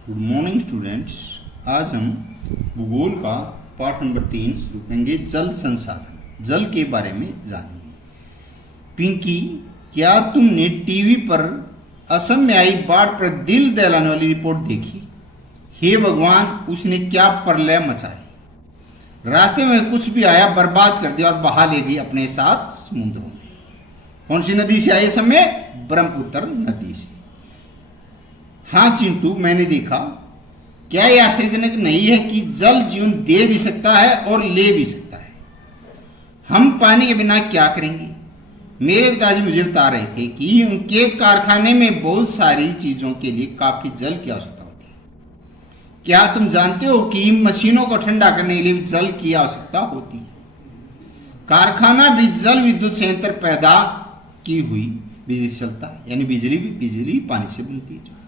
Good morning students. आज हम भूगोल का पाठ नंबर 3 शुरू करेंगे। जल संसाधन, जल के बारे में जानेंगे। पिंकी, क्या तुमने टीवी पर असम में आई बाढ़ पर दिल दहलाने वाली रिपोर्ट देखी? हे भगवान, उसने क्या प्रलय मचाई। रास्ते में कुछ भी आया बर्बाद कर दिया और बहा ले गई अपने साथ समुद्रों में। कौन सी नदी से आई असम में? ब्रह्मपुत्र नदी से। हाँ चिंटू, मैंने देखा। क्या यह आश्चर्यजनक नहीं है कि जल जीवन दे भी सकता है और ले भी सकता है। हम पानी के बिना क्या करेंगे? मेरे पिताजी मुझे बता रहे थे कि उनके कारखाने में बहुत सारी चीजों के लिए काफी जल की आवश्यकता होती है। क्या तुम जानते हो कि मशीनों को ठंडा करने के लिए भी जल की आवश्यकता होती है? कारखाना भी जल विद्युत संयंत्र पैदा की हुई बिजली से चलता है, यानी बिजली पानी से बनती है।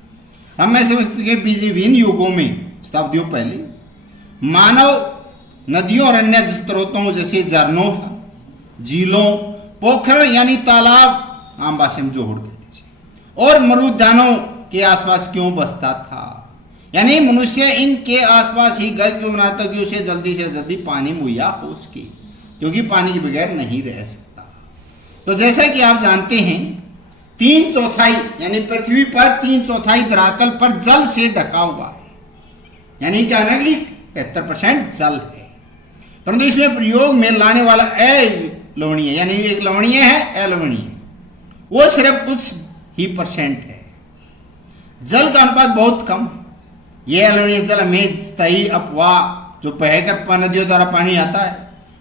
हम ऐसे समझते हैं विभिन्न युगों में, शताब्दियों पहले, मानव नदियों और अन्य स्रोतों जैसे झरनों, झीलों, पोखर यानी तालाब, आम भाषा में जोहड़ कहते हैं, और मरुद्यानों के आसपास क्यों बसता था। यानी मनुष्य इनके आसपास ही घर क्यों बनाता कि उसे जल्दी से जल्दी पानी मुहैया हो सके, क्योंकि पानी के बगैर नहीं रह सकता। तो जैसा कि आप जानते हैं, 3/4 यानी पृथ्वी पर 3/4 धरातल पर जल से ढका हुआ है। यानी क्या है कि 75% जल है। परंतु इसमें प्रयोग में लाने वाला अलवणीय, यानी एक लवणीय है, अलवणीय, वो सिर्फ कुछ ही % है। जल का अनुपात बहुत कम। यह अलवणीय जल हमें स्थायी अपवाह जो बहकर नदियों द्वारा पानी आता है,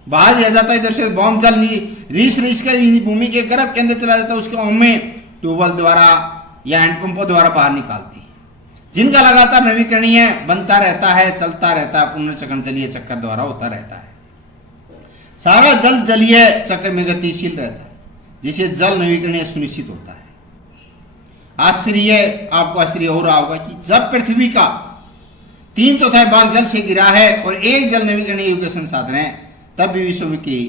बाहर दिया जाता है, इधर से बॉम्ब जल रीस कर भूमि के गर्भ के अंदर चला जाता है, उसको हमें ट्यूबवेल द्वारा या हैंडपंपों द्वारा बाहर निकालती है, जिनका लगातार नवीकरणीय बनता रहता है, चलता रहता है, पुनर्चक्रण जलीय चक्कर द्वारा होता रहता है। सारा जल जलीय चक्र में गतिशील रहता है, जिसे जल नवीकरणीय सुनिश्चित होता है। आपको आश्चर्य हो रहा होगा कि जब पृथ्वी का 3/4 भाग जल से गिरा है और एक जल नवीकरणीय योग्य संसाधन है, तब भी विश्व के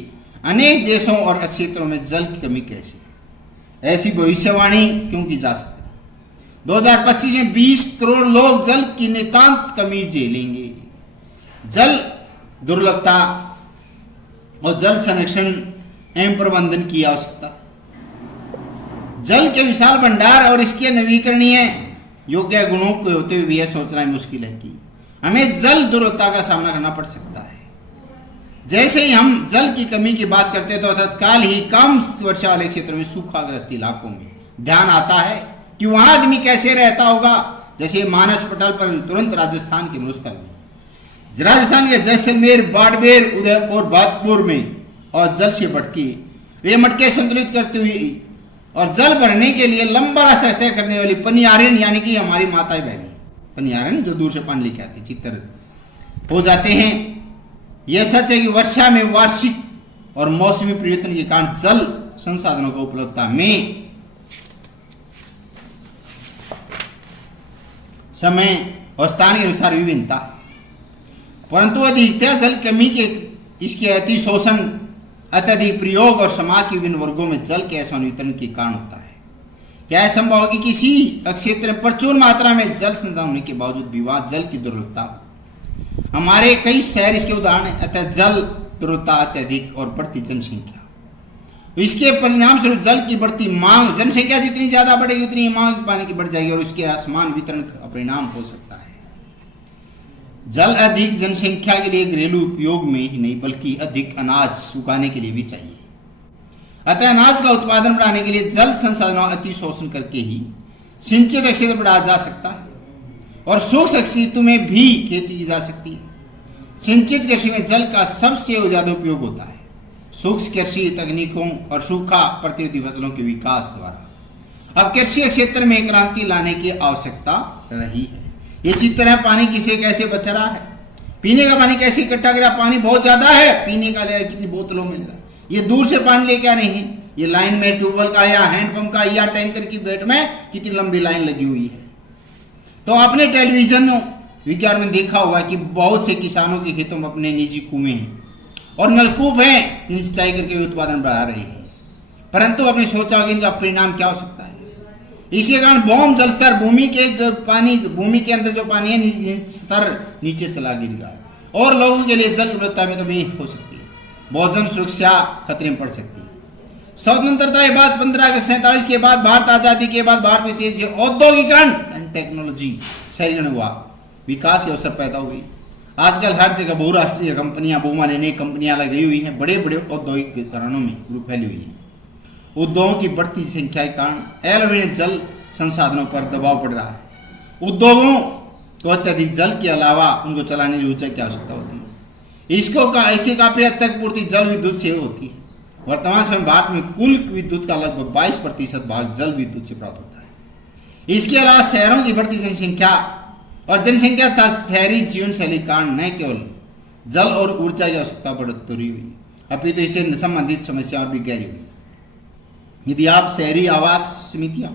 अनेक देशों और क्षेत्रों में जल की कमी कैसे? ऐसी भविष्यवाणी क्यों की जा सकती है? 2025 में 20 करोड़ लोग जल की नितांत कमी झेलेंगे। जल दुर्लभता और जल संरक्षण एवं प्रबंधन की आवश्यकता, जल के विशाल भंडार और इसके नवीकरणीय योग्य गुणों के होते हुए भी यह सोचना मुश्किल है कि हमें जल दुर्लभता का सामना करना पड़ सकता है। जैसे ही हम जल की कमी की बात करते हैं तो तत्काल ही कम वर्षा वाले क्षेत्रों में, सूखाग्रस्त इलाकों में ध्यान आता है कि वहां आदमी कैसे रहता होगा। जैसे मानस पटल पर तुरंत राजस्थान के मरुस्थल में, राजस्थान के जैसलमेर, बाड़मेर, उदयपुर, भरतपुर में, और जल से भटकी वे मटके संतुलित करती हुई और जल भरने के लिए लंबा रास्ता तय करने वाली पनियारिन, यानी कि हमारी माताएं बहनें, पनियारिन जो दूर से पानी लेके आती चित्तर हो जाते हैं। यह सच है कि वर्षा में वार्षिक और मौसमी परिवर्तन के कारण जल संसाधनों की उपलब्धता में समय और स्थान के अनुसार विभिन्नता, परंतु अधिकतर जल कमी के इसके अतिशोषण, अत्यधिक प्रयोग और समाज के विभिन्न वर्गों में जल के असमान वितरण के कारण होता है। क्या यह संभव है कि किसी क्षेत्र में प्रचुर मात्रा में जल संसाधन होने के बावजूद विवाद जल की दुर्लभता? हमारे कई शहर इसके उदाहरण है। अतः जल दुर्लभता अत्यधिक और बढ़ती जनसंख्या, इसके परिणाम स्वरूप जल की बढ़ती मांग, जनसंख्या जितनी ज्यादा बढ़ेगी उतनी मांग पानी की बढ़ जाएगी और इसके असमान वितरण का परिणाम हो सकता है। जल अधिक जनसंख्या के लिए घरेलू उपयोग में ही नहीं बल्कि अधिक अनाज उगाने के लिए भी चाहिए। अतः अनाज का उत्पादन बढ़ाने के लिए जल संसाधनों अति शोषण करके ही सिंचित क्षेत्र बढ़ाया जा सकता है और शुष्क क्षेत्र में भी खेती की जा सकती है। सिंचित कृषि में जल का सबसे ज्यादा उपयोग होता है शुष्क कृषि तकनीकों और सूखा प्रतिरोधी फसलों के विकास द्वारा। अब कृषि क्षेत्र में क्रांति लाने की आवश्यकता रही है। ये चित्र है, पानी किसे कैसे बच रहा है, पीने का पानी कैसे इकट्ठा करा। पानी बहुत ज्यादा है, पीने का ले रहा, कितनी बोतलों में ले रहा है। ये दूर से पानी लेके आ नहीं है, ये लाइन में ट्यूबवेल का या हैंडपंप का या टैंकर की गेट में कितनी लंबी लाइन लगी हुई है। तो आपने टेलीविजन विज्ञान में देखा होगा कि बहुत से किसानों के खेतों में अपने निजी कुएं हैं और नलकूप हैं, इन सिंचाई करके उत्पादन बढ़ा रहे हैं। परंतु आपने सोचा होगा इनका परिणाम क्या हो सकता है? इसी कारण बॉम्ब जल स्तर भूमि के अंदर जो पानी है स्तर नीचे चला गिरेगा और लोगों के लिए जल की उपलब्धता में कमी हो सकती है। भोजन सुरक्षा खतरे में पड़ सकती है। स्वतंत्रता के बाद 15 अगस्त 47 के बाद भारत आजादी के बाद भारत में तेजी औद्योगिकरण एंड टेक्नोलॉजी शहरीकरण हुआ, विकास के अवसर पैदा हुए। आजकल हर जगह बहुराष्ट्रीय कंपनियां, बहुमाननीय कंपनियां लगी हुई हैं, बड़े बड़े औद्योगिकरणों में ग्रुप फैली हुई है। उद्योगों की बढ़ती संख्या के कारण अवैध जल संसाधनों पर दबाव पड़ रहा है। उद्योगों को अत्यधिक जल के अलावा उनको चलाने की ऊर्जा की आवश्यकता होती है। इसको काफी हद तक पूर्ति जल विद्युत से होती है। वर्तमान समय भारत में कुल विद्युत का लगभग 22% भाग जल विद्युत से प्राप्त होता है। इसके अलावा शहरों की बढ़ती जनसंख्या और जनसंख्या तथा शहरी जीवन शैली कारण न केवल जल और ऊर्जा की आवश्यकता बढ़ोतरी हुई, अपितु इससे संबंधित समस्या और भी गहरी हुई। यदि आप शहरी आवास समितियां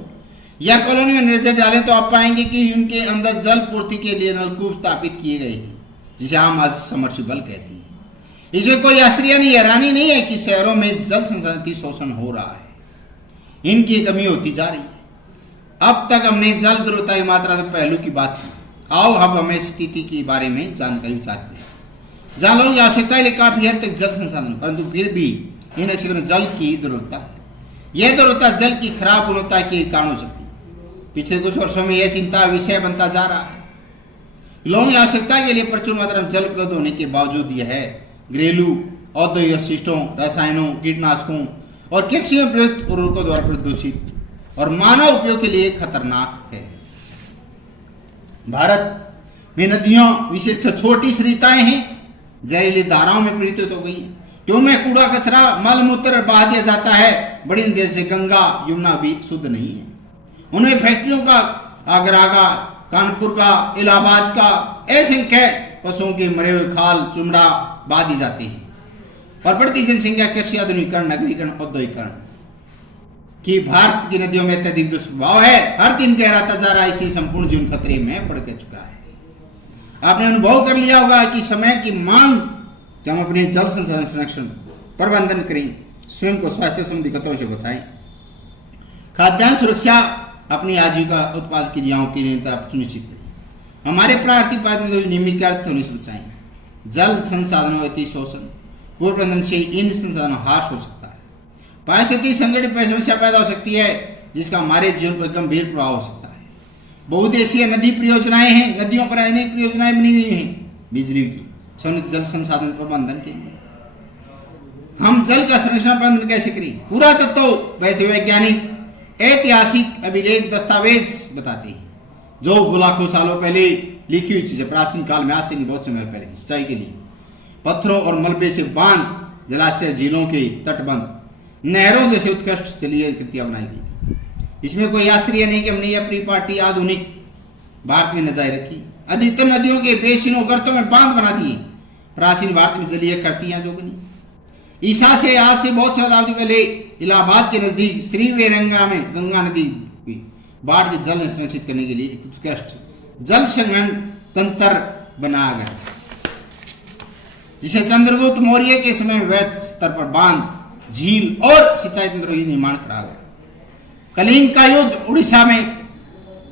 या कॉलोनी में नजर डालें तो आप पाएंगे कि उनके अंदर जल पूर्ति के लिए नलकूप स्थापित किए गए हैं, जिसे हम आज समर्सिबल कहते हैं। इसमें कोई आश्चर्य नहीं, हैरानी नहीं है कि शहरों में जल संसाधन की शोषण हो रहा है, इनकी कमी होती जा रही है। अब तक हमने जल गुणवत्ता की मात्रा के पहलू की बात की। आओ अब हमें स्थिति के बारे में जानकारी विचार करें। जहाँ लोगों की आवश्यकता है काफी हद तक जल संसाधन, परंतु फिर भी इन क्षेत्रों में जल की दुर्लभता है। यह दुर्लभता जल की खराब गुणवत्ता के कारण हो सकती है। पिछले कुछ वर्षों में यह चिंता विषय बनता जा रहा है। लोगों की आवश्यकता के लिए प्रचुर मात्रा में जल उपलब्ध होने के बावजूद यह घरेलू औद्योगिक अपशिष्टों, रसायनों, कीटनाशकों और कृषि में प्रयुक्त उर्वरकों द्वारा प्रदूषित और मानव उपयोग के लिए खतरनाक है। भारत में नदियों विशेषकर छोटी सरिताएं हैं, जहरीली धाराओं में परिवर्तित हो गई हैं। क्यों में कूड़ा कचरा मल मूत्र बहा दिया जाता है। बड़ी नदियों जैसे गंगा यमुना भी शुद्ध नहीं है। उनमें फैक्ट्रियों का, आगरा का, कानपुर का, इलाहाबाद का असंख्य पशुओं के मरे हुए खाल चुमड़ा बहा दी जाती है। और बढ़ती जनसंख्या, कृषि आधुनिकीकरण, नगरीकरण, औद्योगिकरण कि भारत की नदियों में अत्यधिक दुष्प्रभाव है, हर दिन गहराता जा रहा है। इसी संपूर्ण जीवन खतरे में पड़ चुका है। आपने अनुभव कर लिया होगा कि समय की मांग कि हम अपने जल संसाधन संरक्षण प्रबंधन करें, स्वयं को स्वास्थ्य संबंधी खतरों से बचाएं, खाद्यान्न सुरक्षा, अपनी आजीविका उत्पाद क्रियाओं की निरंतरता सुनिश्चित करें, हमारे प्राकृतिक उत्पादन नियमित होने से बचाएं। जल संसाधनों अति शोषण, कुप्रबंधन से इन संसाधनों हाश हो सकता है। पारिस्थितिक संगठित समस्या पैदा हो सकती है, जिसका हमारे जीवन पर गंभीर प्रभाव हो सकता है। बहुउद्देशीय नदी परियोजनाएं हैं, नदियों पर अनेक परियोजनाएं बनी हुई हैं बिजली की समुचित जल संसाधन प्रबंधन के लिए। हम जल का संरक्षण प्रबंधन कैसे करें? पुरातत्व वैसे वैज्ञानिक ऐतिहासिक अभिलेख दस्तावेज बताते हैं, जो लाखों सालों पहले लिखी हुई चीजें, प्राचीन काल में, आज से बहुत समय पहले सिंचाई के लिए पत्थरों और मलबे से बांध, जलाशय, झीलों के तटबंध, नहरों जैसे उत्कृष्ट जलीय कृतियां बनाई गई। इसमें कोई आश्चर्य नहीं कि हमने यह परिपाटी आधुनिक भारत में नजारी रखी। अधिकतर नदियों के बेसिनों, गर्तों में बांध बना दिए। प्राचीन भारत में जलीय कृतियां जो बनी, ईसा से आज से बहुत शताब्दी पहले इलाहाबाद के नजदीक श्रीवेरंगा में गंगा नदी बाढ़ के जल संरक्षित करने के लिए एक उत्कृष्ट जल संग्रहण तंत्र बनाया गया, जिसे चंद्रगुप्त मौर्य के समय में वैध स्तर पर बांध, झील और सिंचाई तंत्र का निर्माण करा गया। कलिंग का युद्ध उड़ीसा में,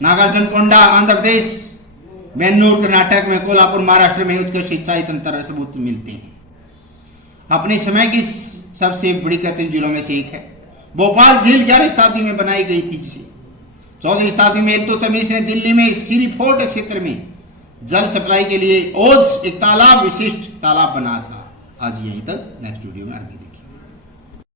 नागार्जुनकोंडा आंध्र प्रदेश, बेन्नूर कर्नाटक में, कोल्हापुर महाराष्ट्र में उत्कृष्ट सिंचाई तंत्र सबूत मिलते हैं। अपने समय की सबसे बड़ी कृत्रिम झीलों में से एक है भोपाल झील। 11वीं शताब्दी में बनाई गई थी, जिसे 14वीं शताब्दी में इल्तुतमिश ने दिल्ली में सिरीफोर्ट क्षेत्र में जल सप्लाई के लिए ओज एक तालाब, विशिष्ट तालाब बना था। आज यहीं तक, नेक्स्ट वीडियो में आगे देखिए।